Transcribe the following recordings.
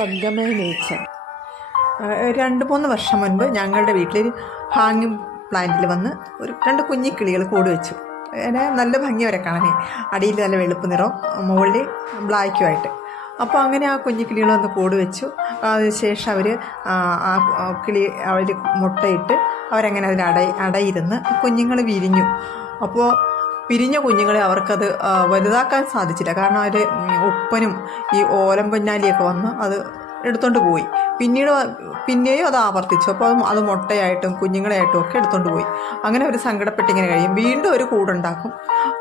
സദ്ഗമയ nature. 2-3 വർഷം മുൻപ് ഞങ്ങളുടെ വീട്ടിലൊരു ഹാങ്ങിങ് പ്ലാന്റിൽ വന്ന് ഒരു 2 കുഞ്ഞിക്കിളികൾ കൂട് വെച്ചു. അങ്ങനെ നല്ല ഭംഗി വരെ കാണാൻ, അടിയിൽ നല്ല വെളുപ്പ് നിറവും മുകളിൽ ബ്ലാക്കുമായിട്ട്. അപ്പോൾ അങ്ങനെ ആ കുഞ്ഞിക്കിളികൾ വന്ന് കൂട് വെച്ചു. അതിനുശേഷം അവർ മുട്ടയിട്ട് അവരങ്ങനെ അതിൽ അടയിരുന്ന് കുഞ്ഞുങ്ങൾ വിരിഞ്ഞു. അപ്പോൾ പിരിഞ്ഞ കുഞ്ഞുങ്ങളെ അവർക്കത് വലുതാക്കാൻ സാധിച്ചില്ല. കാരണം അതിൽ ഉപ്പനും ഈ ഓലം പൊന്നാലിയൊക്കെ വന്ന് അത് എടുത്തുകൊണ്ട് പോയി. പിന്നെയും അത് ആവർത്തിച്ചു. അപ്പോൾ അത് മുട്ടയായിട്ടും കുഞ്ഞുങ്ങളെയായിട്ടും ഒക്കെ എടുത്തുകൊണ്ട് പോയി. അങ്ങനെ ഒരു സങ്കടപ്പെട്ടിങ്ങനെ കഴിയും. വീണ്ടും ഒരു കൂടുണ്ടാക്കും.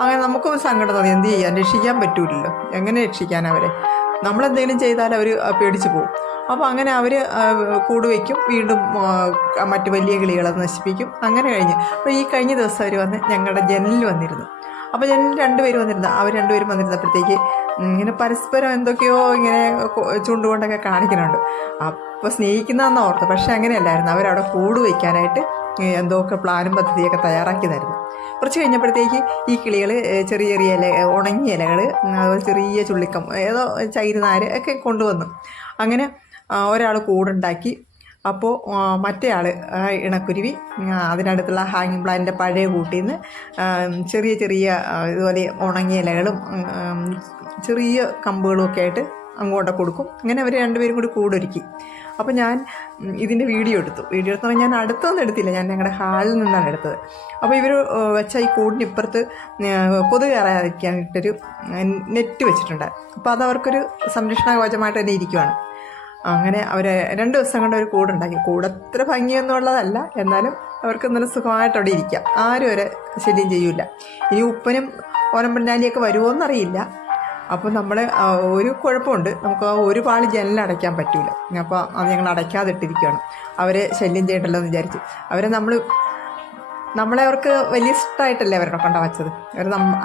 അങ്ങനെ നമുക്കും സങ്കടം തോന്നി, എന്ത് ചെയ്യാൻ, രക്ഷിക്കാൻ പറ്റൂലല്ലോ, എങ്ങനെ രക്ഷിക്കാൻ അവരെ? നമ്മളെന്തെങ്കിലും ചെയ്താൽ അവർ പേടിച്ച് പോകും. അപ്പോൾ അങ്ങനെ അവർ കൂട് വയ്ക്കും, വീണ്ടും മറ്റു വലിയ കിളികളെ നശിപ്പിക്കും. അങ്ങനെ കഴിഞ്ഞ് അപ്പോൾ ഈ കഴിഞ്ഞ ദിവസം അവർ വന്ന് ഞങ്ങളുടെ ജനലിൽ വന്നിരുന്നു. അപ്പോൾ ജനലിൽ 2 പേര് വന്നിരുന്നു. അവർ 2 പേരും വന്നിരുന്നപ്പോഴത്തേക്ക് ഇങ്ങനെ പരസ്പരം എന്തൊക്കെയോ ഇങ്ങനെ ചൂണ്ടുകൊണ്ടൊക്കെ കാണിക്കുന്നുണ്ട്. അപ്പോൾ സ്നേഹിക്കുന്നതെന്ന് ഓർത്ത്, പക്ഷേ അങ്ങനെയല്ലായിരുന്നു. അവരവിടെ കൂട് വയ്ക്കാനായിട്ട് എന്തൊക്കെ പ്ലാനും പദ്ധതിയൊക്കെ തയ്യാറാക്കിയതായിരുന്നു. കുറച്ച് കഴിഞ്ഞപ്പോഴത്തേക്ക് ഈ കിളികൾ ചെറിയ ചെറിയ ഉണങ്ങിയ ഇലകൾ, അതുപോലെ ചെറിയ ചുള്ളിക്കം, ഏതോ ചകിരിനാര് ഒക്കെ കൊണ്ടുവന്നു. അങ്ങനെ ഒരാൾ കൂടുണ്ടാക്കി. അപ്പോൾ മറ്റേയാൾ ഇണക്കുരുവി അതിനടുത്തുള്ള ഹാങ്ങിങ് പ്ലാന്റിൻ്റെ പഴയ കൂട്ടിൽ നിന്ന് ചെറിയ ചെറിയ ഇതുപോലെ ഉണങ്ങിയ ഇലകളും ചെറിയ കമ്പുകളും ഒക്കെ ആയിട്ട് അങ്ങോട്ട് കൊടുക്കും. അങ്ങനെ അവർ 2 പേരും കൂടി കൂടൊരുക്കി. അപ്പോൾ ഞാൻ ഇതിൻ്റെ വീഡിയോ എടുത്തപ്പോൾ ഞാൻ അടുത്തൊന്നും എടുത്തില്ല, ഞാൻ ഞങ്ങളുടെ ഹാളിൽ നിന്നാണ് എടുത്തത്. അപ്പോൾ ഇവർ വെച്ച ഈ കൂടിനിപ്പുറത്ത് കൊതു കയറാതിരിക്കാനായിട്ടൊരു നെറ്റ് വെച്ചിട്ടുണ്ട്. അപ്പോൾ അതവർക്കൊരു സംരക്ഷണ കവചമായിട്ട് തന്നെ ഇരിക്കുവാണ്. അങ്ങനെ അവർ 2 ദിവസം കൊണ്ട് ഒരു കൂടുണ്ടാക്കി. കൂടത്ര ഭംഗിയൊന്നും ഉള്ളതല്ല, എന്നാലും അവർക്ക് നല്ല സുഖമായിട്ട് അവിടെ ഇരിക്കാം. ആരും അവരെ ശല്യം ചെയ്യൂല. ഇനി ഉപ്പനും ഓലമ്പന്നാലിയൊക്കെ വരുമോ എന്നറിയില്ല. അപ്പോൾ നമ്മൾ ഒരു കുഴപ്പമുണ്ട്, നമുക്ക് ഒരു പാളി ജനലടയ്ക്കാൻ പറ്റില്ല. അപ്പോൾ അത് ഞങ്ങൾ അടയ്ക്കാതിട്ടിരിക്കുകയാണ്. അവരെ ശല്യം ചെയ്യണ്ടല്ലോ എന്ന് വിചാരിച്ചു. നമ്മളെ അവർക്ക് വലിയ ഇഷ്ടമായിട്ടല്ലേ അവരുടെ കൊണ്ട വച്ചത്.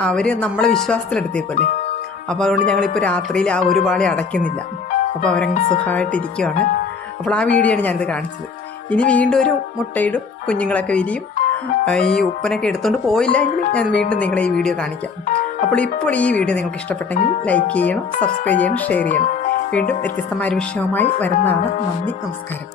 അവർ നമ്മളെ വിശ്വാസത്തിലെടുത്തേക്കല്ലേ. അപ്പോൾ അതുകൊണ്ട് ഞങ്ങളിപ്പോൾ രാത്രിയിൽ ആ ഒരു പാളി അടയ്ക്കുന്നില്ല. അപ്പോൾ അവരങ്ങനെ സുഖമായിട്ടിരിക്കുകയാണ്. അപ്പോൾ ആ വീഡിയോ ആണ് ഞാനിത് കാണിച്ചത്. ഇനി വീണ്ടും ഒരു മുട്ടയിടും, കുഞ്ഞുങ്ങളൊക്കെ വിരിയും. ഈ ഉപ്പനൊക്കെ എടുത്തുകൊണ്ട് പോയില്ലെങ്കിൽ ഞാൻ വീണ്ടും നിങ്ങളെ ഈ വീഡിയോ കാണിക്കാം. അപ്പോൾ ഈ വീഡിയോ നിങ്ങൾക്ക് ഇഷ്ടപ്പെട്ടെങ്കിൽ ലൈക്ക് ചെയ്യണം, സബ്സ്ക്രൈബ് ചെയ്യണം, ഷെയർ ചെയ്യണം. വീണ്ടും വ്യത്യസ്തമായ വിഷയവുമായി വരുന്നതാണ്. നന്ദി, നമസ്കാരം.